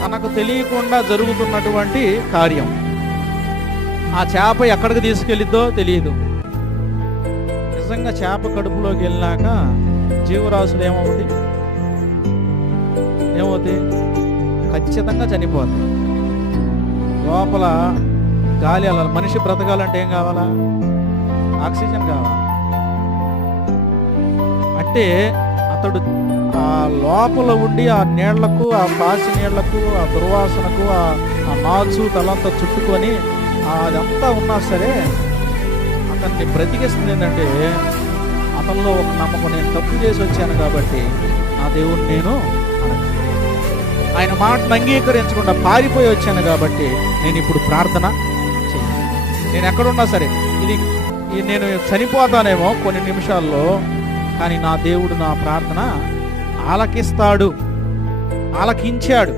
తనకు తెలియకుండా జరుగుతున్నటువంటి కార్యం. ఆ చేప ఎక్కడికి తీసుకెళ్ళిద్దో తెలియదు. నిజంగా చేప కడుపులోకి వెళ్ళాక జీవరాశులు ఏమవుతాయి? ఖచ్చితంగా చనిపోతాయి. లోపల గాలి వెళ్ళాలి. మనిషి బ్రతకాలంటే ఏం కావాలా? ఆక్సిజన్ కావాలి. అంటే అతడు ఆ లోపల ఉండి ఆ నీళ్లకు, ఆ పాసి నీళ్లకు, ఆ దుర్వాసనకు, ఆ నాచు తలంతా చుట్టుకొని అదంతా ఉన్నా సరే అతన్ని బ్రతికిస్తుంది. ఏంటంటే అతనిలో ఒక నమ్మకం, నేను తప్పు చేసి వచ్చాను కాబట్టి నా దేవుడిని నేను ఆయన మాటను అంగీకరించకుండా పారిపోయి వచ్చాను కాబట్టి నేను ఇప్పుడు ప్రార్థన చేయాలి. నేను ఎక్కడున్నా సరే, ఇది నేను చనిపోతానేమో కొన్ని నిమిషాల్లో, కానీ నా దేవుడు నా ప్రార్థన ఆలకిస్తాడు, ఆలకించాడు.